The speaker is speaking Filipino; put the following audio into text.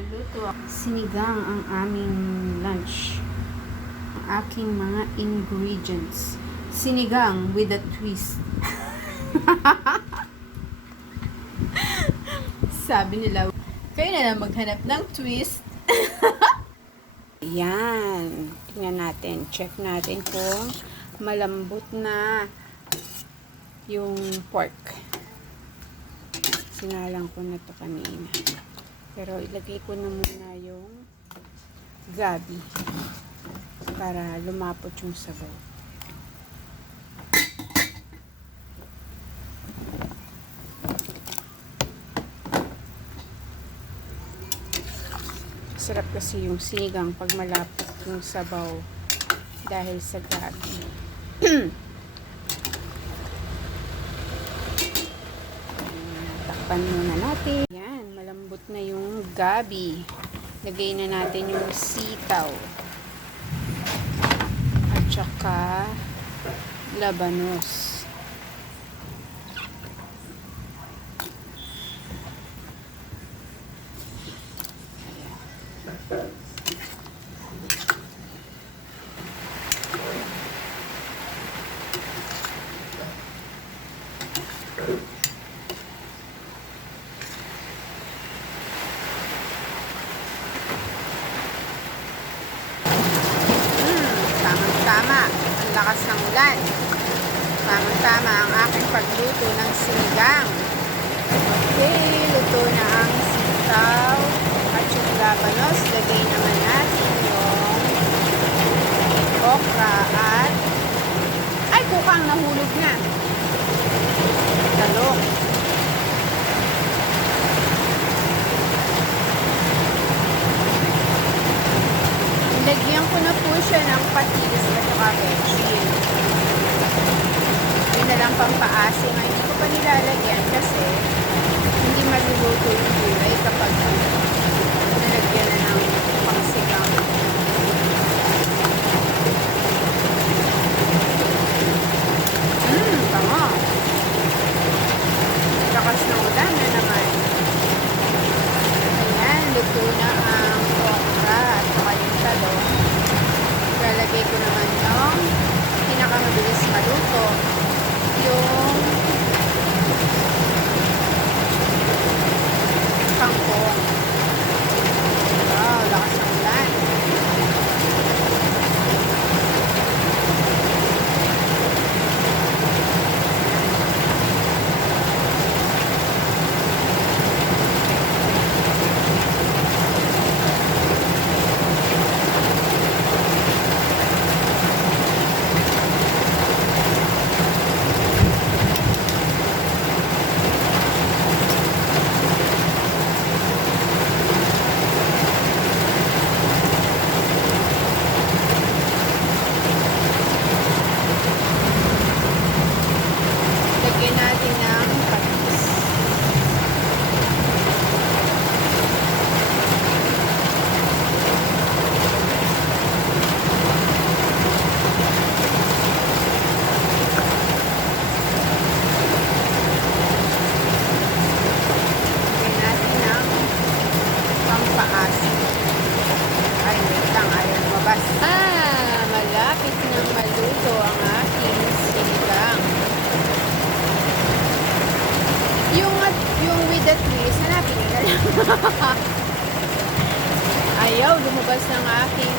magluluto ako. Sinigang ang aming lunch. Ang aking mga ingredients. Sinigang with a twist. Sabi nila, kayo na lang maghanap ng twist. Yan. Tingnan natin. Check natin kung malambot na yung pork. Sinalang ko na to kanina. Pero ilagay ko na muna yung gabi para lumapot yung sabaw. Sarap kasi yung sinigang pag malapot yung sabaw dahil sa gabi. Takpan muna natin. Yan, malambot na yung gabi. Lagay na natin yung sitaw. At saka labanos. Tamang-tama, ang lakas ng ulan. Tamang-tama ang aking pagluto ng sinigang. Okay, luto na ang sitaw at yung labanos. Lagay naman natin yung okra at kukang nahulog na. Talong. Lagyan ko na po siya ng patis at saka veggie. Yun na lang pampaasim. Hindi ko pa nilalagyan kasi hindi maluluto yung gulay kapag nalagyan na ng pangsigang. Bango. Lakas ng ulan na naman. Ayan, luto na ang okra at saka yung talong. Lalagay ko naman yung pinakamabilis maluto. Yung kangkong. Wow, lakas ng ulan. Lagyan natin ng patis. Lagyan natin ng pampaasim. Ay, wait lang. Ayaw lumabas. Malapit nang maluto ang aking sinigang. Yung with the twist, hanapin nyo na lang. Ayaw, lumabas ng aking